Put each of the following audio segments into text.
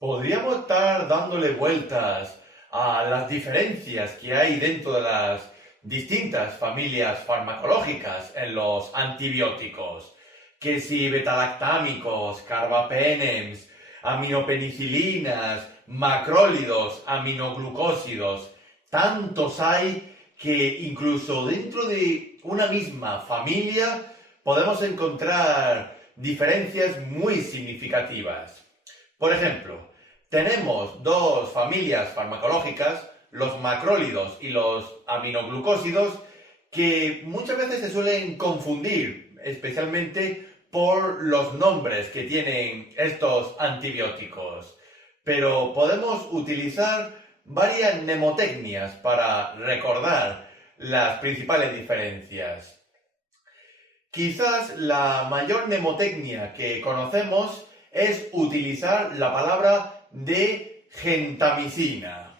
Podríamos estar dándole vueltas a las diferencias que hay dentro de las distintas familias farmacológicas en los antibióticos. Que si betalactámicos, carbapenems, aminopenicilinas, macrólidos, aminoglucósidos. Tantos hay que incluso dentro de una misma familia podemos encontrar diferencias muy significativas. Por ejemplo, tenemos dos familias farmacológicas, los macrólidos y los aminoglucósidos, que muchas veces se suelen confundir, especialmente por los nombres que tienen estos antibióticos. Pero podemos utilizar varias mnemotecnias para recordar las principales diferencias. Quizás la mayor mnemotecnia que conocemos es utilizar la palabra de gentamicina.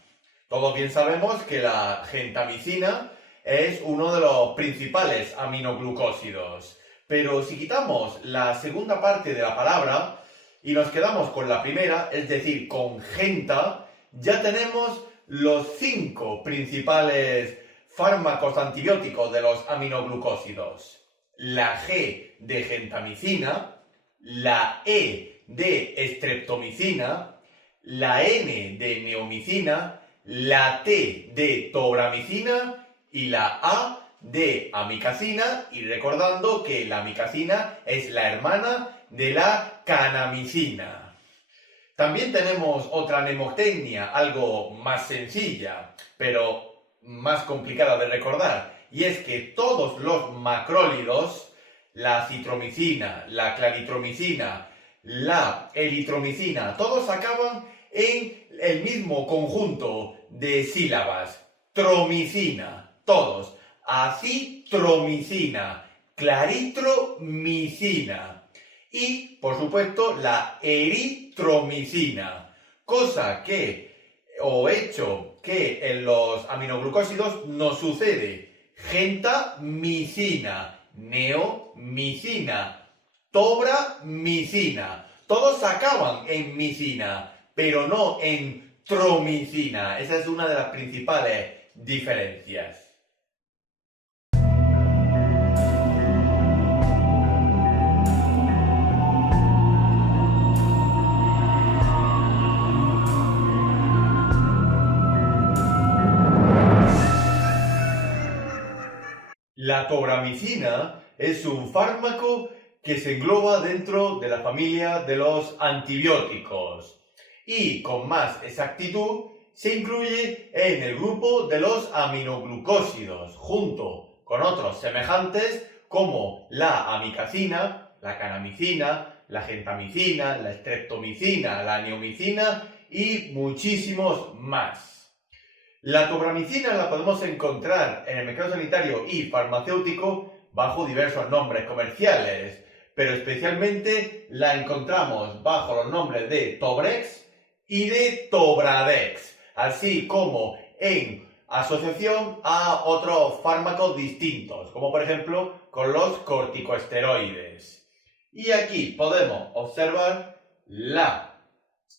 Todos bien sabemos que la gentamicina es uno de los principales aminoglucósidos. Pero si quitamos la segunda parte de la palabra y nos quedamos con la primera, es decir, con genta, ya tenemos los 5 principales fármacos antibióticos de los aminoglucósidos. La G de gentamicina, la E de streptomicina, la N de neomicina, la T de tobramicina y la A de amicacina, y recordando que la amicacina es la hermana de la canamicina. También tenemos otra mnemotecnia, algo más sencilla, pero más complicada de recordar, y es que todos los macrólidos, la citromicina, la claritromicina, la eritromicina, todos acaban en el mismo conjunto de sílabas. Tromicina, todos. Acitromicina, claritromicina y, por supuesto, la eritromicina. Cosa que, o hecho que en los aminoglucósidos no sucede. Gentamicina, neomicina, tobramicina. Todos acaban en micina, pero no en tromicina. Esa es una de las principales diferencias. La tobramicina es un fármaco que se engloba dentro de la familia de los antibióticos y, con más exactitud, se incluye en el grupo de los aminoglucósidos, junto con otros semejantes como la amicacina, la canamicina, la gentamicina, la streptomicina, la neomicina y muchísimos más. La tobramicina la podemos encontrar en el mercado sanitario y farmacéutico bajo diversos nombres comerciales, pero especialmente la encontramos bajo los nombres de Tobrex y de Tobradex, así como en asociación a otros fármacos distintos, como por ejemplo con los corticosteroides. Y aquí podemos observar la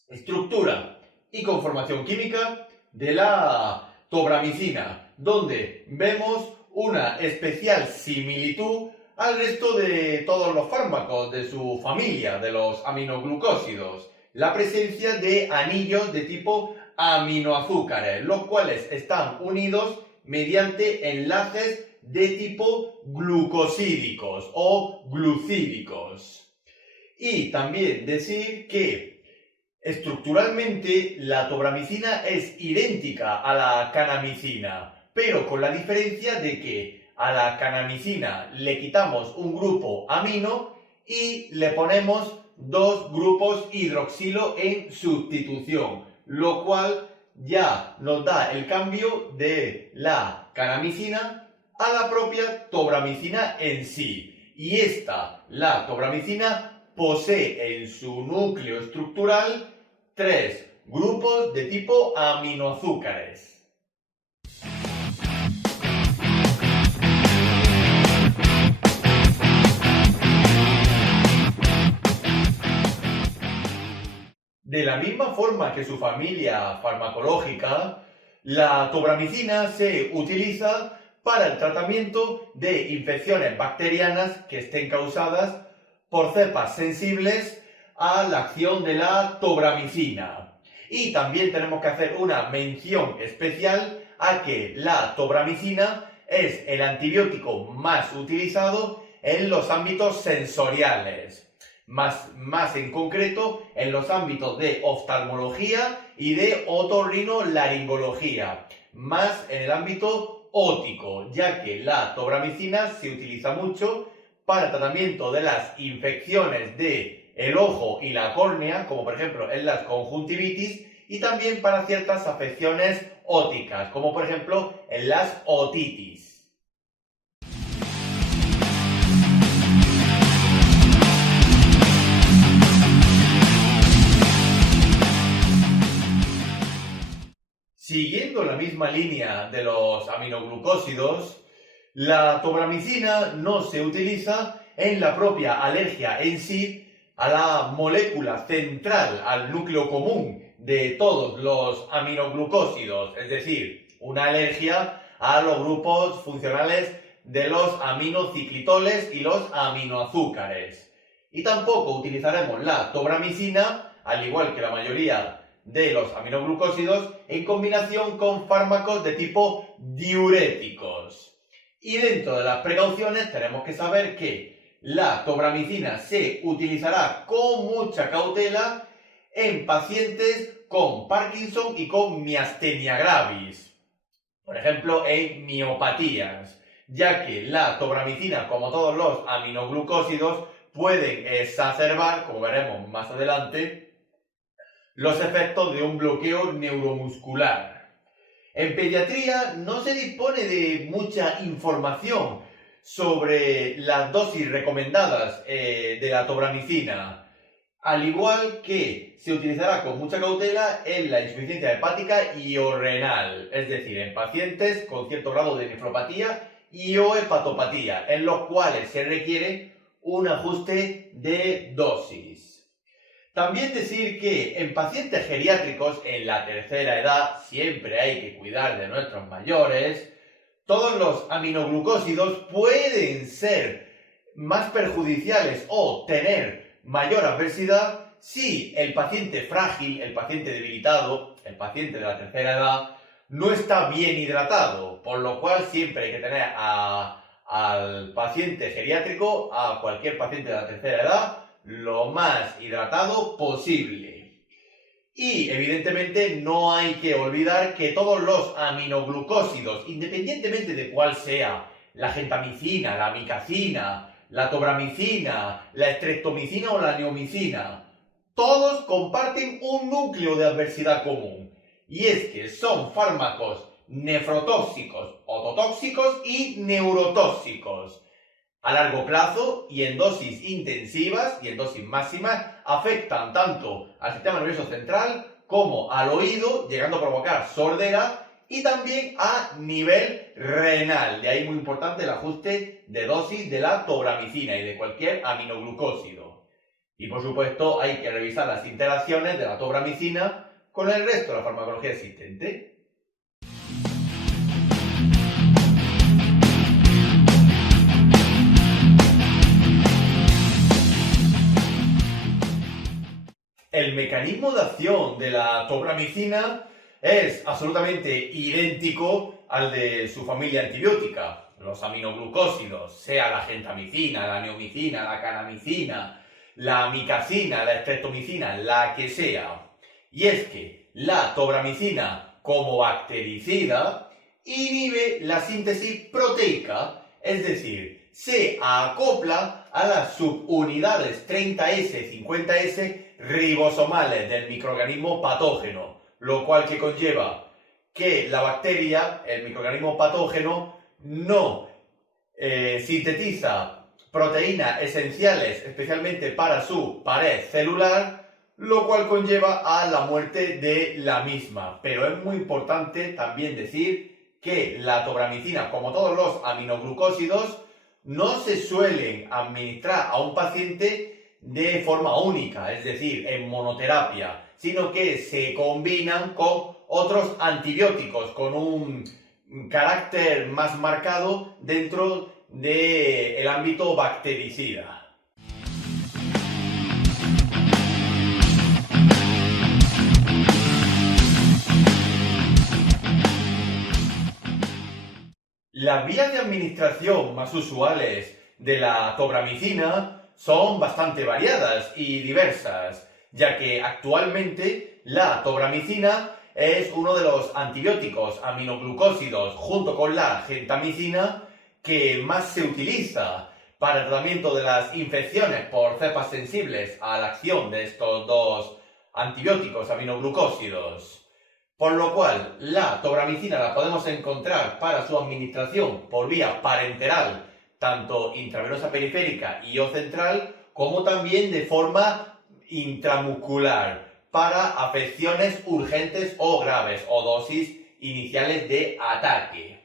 estructura y conformación química de la tobramicina, donde vemos una especial similitud al resto de todos los fármacos de su familia, de los aminoglucósidos, la presencia de anillos de tipo aminoazúcares, los cuales están unidos mediante enlaces de tipo glucosídicos o glucídicos. Y también decir que estructuralmente, la tobramicina es idéntica a la canamicina, pero con la diferencia de que a la canamicina le quitamos un grupo amino y le ponemos 2 grupos hidroxilo en sustitución, lo cual ya nos da el cambio de la canamicina a la propia tobramicina en sí. Y esta, la tobramicina, posee en su núcleo estructural 3 grupos de tipo aminoazúcares. De la misma forma que su familia farmacológica, la tobramicina se utiliza para el tratamiento de infecciones bacterianas que estén causadas por cepas sensibles a la acción de la tobramicina. Y también tenemos que hacer una mención especial a que la tobramicina es el antibiótico más utilizado en los ámbitos sensoriales. Más en concreto en los ámbitos de oftalmología y de otorrinolaringología, más en el ámbito óptico, ya que la tobramicina se utiliza mucho para el tratamiento de las infecciones del ojo y la córnea, como por ejemplo en las conjuntivitis, y también para ciertas afecciones ópticas, como por ejemplo en las otitis. Siguiendo la misma línea de los aminoglucósidos, la tobramicina no se utiliza en la propia alergia en sí a la molécula central, al núcleo común de todos los aminoglucósidos, es decir, una alergia a los grupos funcionales de los aminociclitoles y los aminoazúcares. Y tampoco utilizaremos la tobramicina, al igual que la mayoría de los aminoglucósidos, en combinación con fármacos de tipo diuréticos. Y dentro de las precauciones tenemos que saber que la tobramicina se utilizará con mucha cautela en pacientes con Parkinson y con miastenia gravis, por ejemplo en miopatías, ya que la tobramicina, como todos los aminoglucósidos, pueden exacerbar, como veremos más adelante, los efectos de un bloqueo neuromuscular. En pediatría no se dispone de mucha información sobre las dosis recomendadas de la tobramicina, al igual que se utilizará con mucha cautela en la insuficiencia hepática y o renal, es decir, en pacientes con cierto grado de nefropatía y o hepatopatía, en los cuales se requiere un ajuste de dosis. También decir que en pacientes geriátricos en la tercera edad siempre hay que cuidar de nuestros mayores. Todos los aminoglucósidos pueden ser más perjudiciales o tener mayor adversidad si el paciente frágil, el paciente debilitado, el paciente de la tercera edad no está bien hidratado, por lo cual siempre hay que tener al paciente geriátrico, a cualquier paciente de la tercera edad, lo más hidratado posible. Y evidentemente no hay que olvidar que todos los aminoglucósidos, independientemente de cuál sea, la gentamicina, la amicacina, la tobramicina, la estreptomicina o la neomicina, todos comparten un núcleo de adversidad común. Y es que son fármacos nefrotóxicos, ototóxicos y neurotóxicos. A largo plazo y en dosis intensivas y en dosis máximas afectan tanto al sistema nervioso central como al oído, llegando a provocar sordera y también a nivel renal. De ahí muy importante el ajuste de dosis de la tobramicina y de cualquier aminoglucósido. Y por supuesto hay que revisar las interacciones de la tobramicina con el resto de la farmacología existente. El mecanismo de acción de la tobramicina es absolutamente idéntico al de su familia antibiótica. Los aminoglucósidos, sea la gentamicina, la neomicina, la canamicina, la amicacina, la estreptomicina, la que sea. Y es que la tobramicina, como bactericida, inhibe la síntesis proteica, es decir, se acopla a las subunidades 30S, 50S ribosomales del microorganismo patógeno, lo cual que conlleva que la bacteria, el microorganismo patógeno, no sintetiza proteínas esenciales, especialmente para su pared celular, lo cual conlleva a la muerte de la misma. Pero es muy importante también decir que la tobramicina, como todos los aminoglucósidos, no se suelen administrar a un paciente de forma única, es decir, en monoterapia, sino que se combinan con otros antibióticos, con un carácter más marcado dentro del ámbito bactericida. Las vías de administración más usuales de la tobramicina son bastante variadas y diversas, ya que actualmente la tobramicina es uno de los antibióticos aminoglucósidos junto con la gentamicina que más se utiliza para el tratamiento de las infecciones por cepas sensibles a la acción de estos dos antibióticos aminoglucósidos. Por lo cual, la tobramicina la podemos encontrar para su administración por vía parenteral, tanto intravenosa periférica y o central, como también de forma intramuscular, para afecciones urgentes o graves o dosis iniciales de ataque.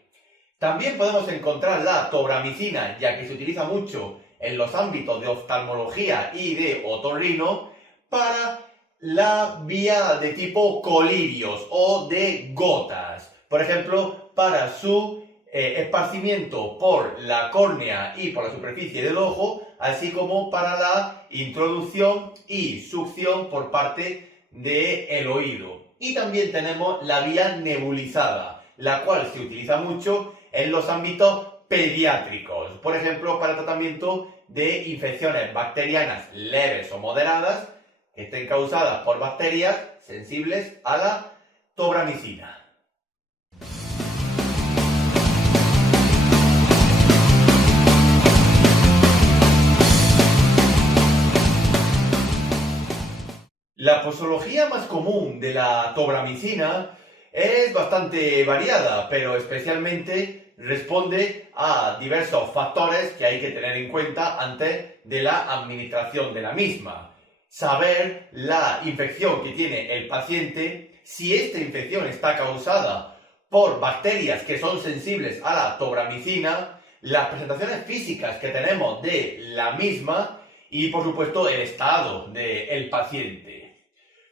También podemos encontrar la tobramicina, ya que se utiliza mucho en los ámbitos de oftalmología y de otorrino, para la vía de tipo colirios o de gotas. Por ejemplo, para su esparcimiento por la córnea y por la superficie del ojo, así como para la introducción y succión por parte del oído. Y también tenemos la vía nebulizada, la cual se utiliza mucho en los ámbitos pediátricos, por ejemplo, para el tratamiento de infecciones bacterianas leves o moderadas que estén causadas por bacterias sensibles a la tobramicina. La posología más común de la tobramicina es bastante variada, pero especialmente responde a diversos factores que hay que tener en cuenta antes de la administración de la misma. Saber la infección que tiene el paciente, si esta infección está causada por bacterias que son sensibles a la tobramicina, las presentaciones físicas que tenemos de la misma y, por supuesto, el estado del paciente.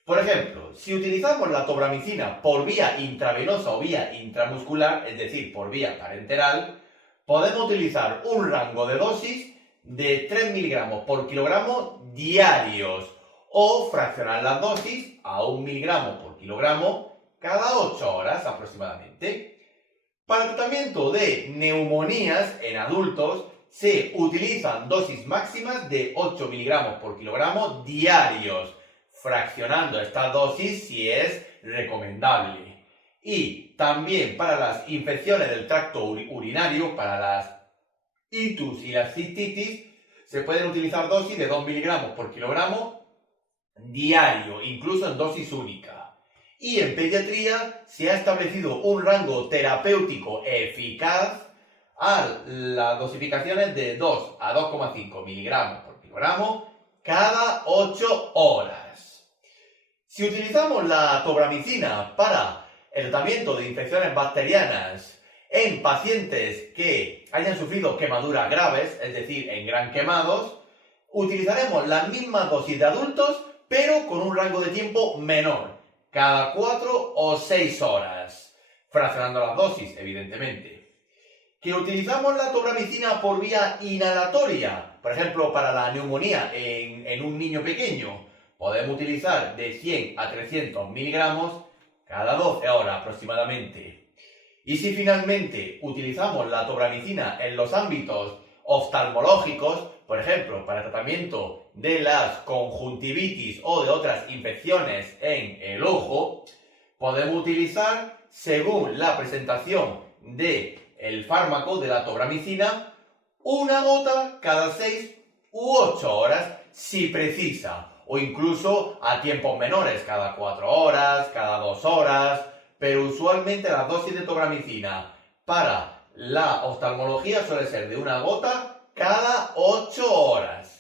Por ejemplo, si utilizamos la tobramicina por vía intravenosa o vía intramuscular, es decir, por vía parenteral, podemos utilizar un rango de dosis de 3 miligramos por kilogramo diarios o fraccionar las dosis a 1 miligramo por kilogramo cada 8 horas aproximadamente. Para el tratamiento de neumonías en adultos se utilizan dosis máximas de 8 miligramos por kilogramo diarios, fraccionando esta dosis si es recomendable. Y también para las infecciones del tracto urinario, para las itus y las cistitis, se pueden utilizar dosis de 2 miligramos por kilogramo diario, incluso en dosis única. Y en pediatría se ha establecido un rango terapéutico eficaz a las dosificaciones de 2 a 2,5 miligramos por kilogramo cada 8 horas. Si utilizamos la tobramicina para el tratamiento de infecciones bacterianas en pacientes que hayan sufrido quemaduras graves, es decir, en gran quemados, utilizaremos la misma dosis de adultos, pero con un rango de tiempo menor, cada 4 o 6 horas, fraccionando las dosis, evidentemente. Que utilizamos la tobramicina por vía inhalatoria, por ejemplo, para la neumonía en un niño pequeño, podemos utilizar de 100 a 300 miligramos cada 12 horas aproximadamente. Y si finalmente utilizamos la tobramicina en los ámbitos oftalmológicos, por ejemplo, para el tratamiento de las conjuntivitis o de otras infecciones en el ojo, podemos utilizar, según la presentación del fármaco de la tobramicina, una gota cada 6 u 8 horas si precisa, o incluso a tiempos menores, cada 4 horas, cada 2 horas, pero usualmente las dosis de tobramicina para la oftalmología suele ser de una gota cada 8 horas.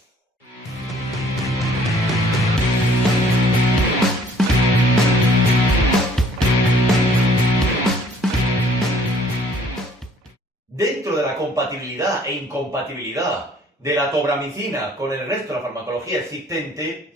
Dentro de la compatibilidad e incompatibilidad de la tobramicina con el resto de la farmacología existente,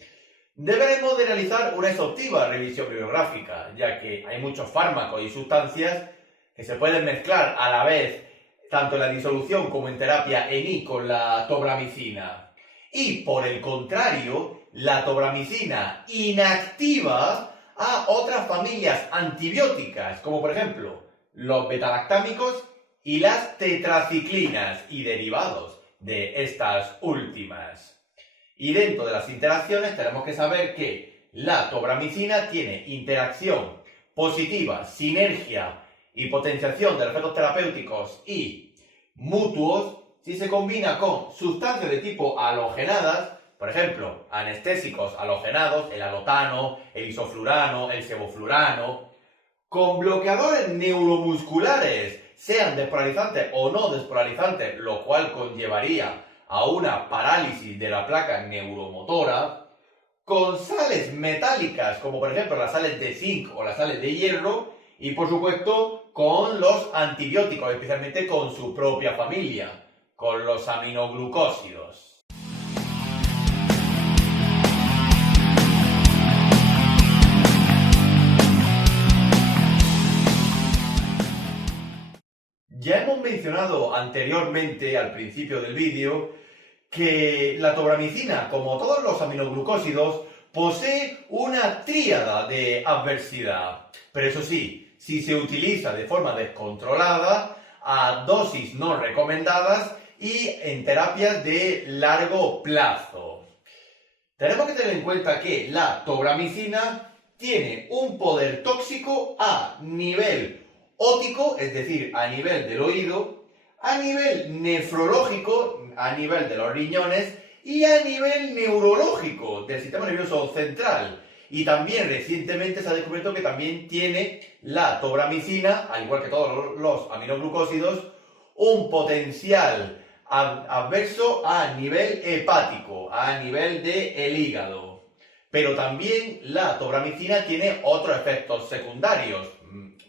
deberemos de realizar una exhaustiva revisión bibliográfica, ya que hay muchos fármacos y sustancias que se pueden mezclar a la vez, tanto en la disolución como en terapia ENI con la tobramicina. Y por el contrario, la tobramicina inactiva a otras familias antibióticas, como por ejemplo los betalactámicos y las tetraciclinas y derivados de estas últimas. Y dentro de las interacciones tenemos que saber que la tobramicina tiene interacción positiva, sinergia y potenciación de los efectos terapéuticos y mutuos si se combina con sustancias de tipo halogenadas, por ejemplo, anestésicos halogenados, el halotano, el isoflurano, el sevoflurano, con bloqueadores neuromusculares, sean despolarizantes o no despolarizantes, lo cual conllevaría a una parálisis de la placa neuromotora, con sales metálicas, como por ejemplo las sales de zinc o las sales de hierro, y por supuesto con los antibióticos, especialmente con su propia familia, con los aminoglucósidos. Ya hemos mencionado anteriormente, al principio del vídeo, que la tobramicina, como todos los aminoglucósidos, posee una tríada de adversidad. Pero eso sí, si se utiliza de forma descontrolada, a dosis no recomendadas y en terapias de largo plazo. Tenemos que tener en cuenta que la tobramicina tiene un poder tóxico a nivel óptico, es decir, a nivel del oído, a nivel nefrológico, a nivel de los riñones, y a nivel neurológico, del sistema nervioso central. Y también recientemente se ha descubierto que también tiene la tobramicina, al igual que todos los aminoglucósidos, un potencial adverso a nivel hepático, a nivel del hígado. Pero también la tobramicina tiene otros efectos secundarios,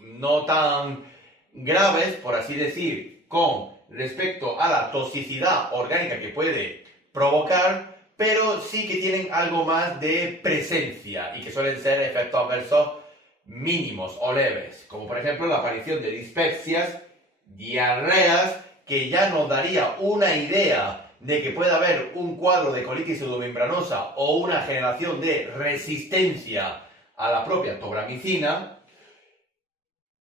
no tan graves, por así decir, con respecto a la toxicidad orgánica que puede provocar, pero sí que tienen algo más de presencia y que suelen ser efectos adversos mínimos o leves, como por ejemplo la aparición de dispepsias, diarreas, que ya nos daría una idea de que puede haber un cuadro de colitis pseudomembranosa o una generación de resistencia a la propia tobramicina.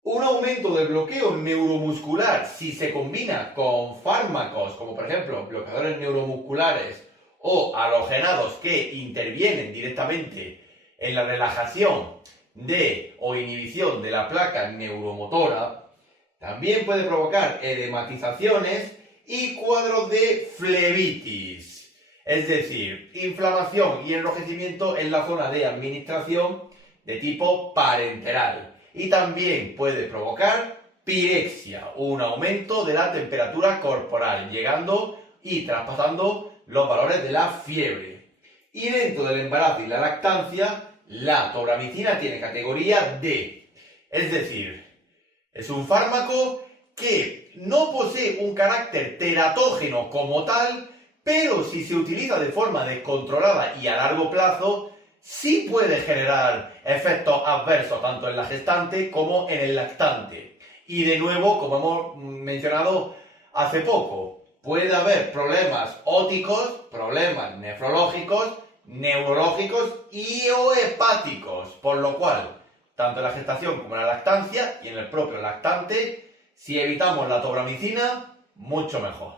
Un aumento del bloqueo neuromuscular si se combina con fármacos como por ejemplo bloqueadores neuromusculares o halogenados que intervienen directamente en la relajación o inhibición de la placa neuromotora. También puede provocar edematizaciones y cuadros de flebitis, es decir, inflamación y enrojecimiento en la zona de administración de tipo parenteral. Y también puede provocar pirexia, un aumento de la temperatura corporal, llegando y traspasando los valores de la fiebre. Y dentro del embarazo y la lactancia, la tobramicina tiene categoría D, es decir, es un fármaco que no posee un carácter teratógeno como tal, pero si se utiliza de forma descontrolada y a largo plazo, sí puede generar efectos adversos tanto en la gestante como en el lactante. Y de nuevo, como hemos mencionado hace poco, puede haber problemas ópticos, problemas nefrológicos, neurológicos y o hepáticos, por lo cual, tanto en la gestación como en la lactancia y en el propio lactante, si evitamos la tobramicina, mucho mejor.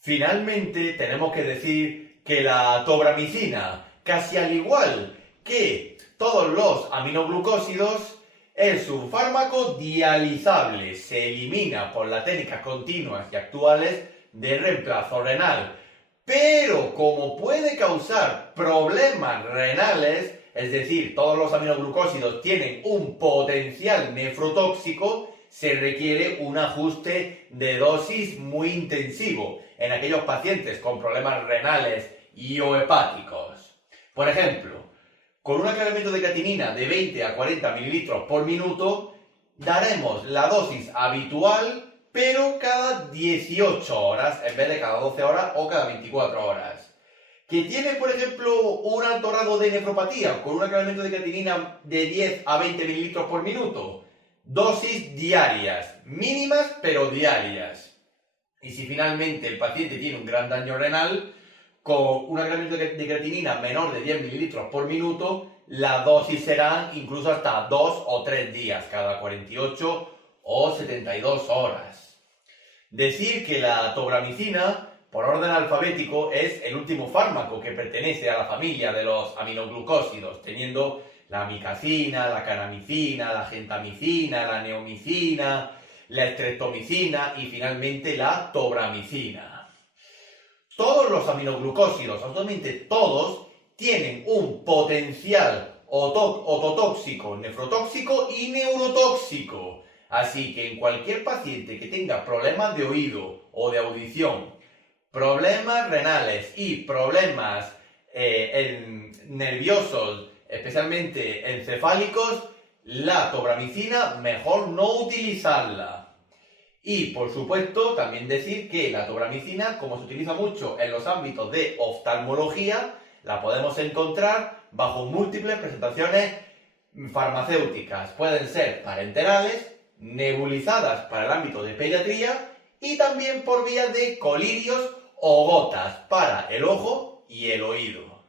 Finalmente, tenemos que decir que la tobramicina, casi al igual que todos los aminoglucósidos, es un fármaco dializable. Se elimina por las técnicas continuas y actuales de reemplazo renal. Pero como puede causar problemas renales, es decir, todos los aminoglucósidos tienen un potencial nefrotóxico, se requiere un ajuste de dosis muy intensivo en aquellos pacientes con problemas renales y o hepáticos. Por ejemplo, con un aclaramiento de creatinina de 20 a 40 mililitros por minuto, daremos la dosis habitual, pero cada 18 horas, en vez de cada 12 horas o cada 24 horas. Que tiene, por ejemplo, un alto grado de nefropatía, con un aclaramiento de creatinina de 10 a 20 mililitros por minuto. Dosis diarias, mínimas pero diarias. Y si finalmente el paciente tiene un gran daño renal, con un aclaramiento de creatinina menor de 10 mililitros por minuto, la dosis será incluso hasta 2 o 3 días, cada 48 o 72 horas. Decir que la tobramicina, por orden alfabético, es el último fármaco que pertenece a la familia de los aminoglucósidos, teniendo la amicacina, la canamicina, la gentamicina, la neomicina, la estreptomicina y finalmente la tobramicina. Todos los aminoglucósidos, absolutamente todos, tienen un potencial ototóxico, nefrotóxico y neurotóxico. Así que en cualquier paciente que tenga problemas de oído o de audición, problemas renales y problemas nerviosos, especialmente encefálicos, la tobramicina mejor no utilizarla. Y por supuesto también decir que la tobramicina, como se utiliza mucho en los ámbitos de oftalmología, la podemos encontrar bajo múltiples presentaciones farmacéuticas. Pueden ser parenterales, nebulizadas para el ámbito de pediatría y también por vía de colirios o gotas para el ojo y el oído.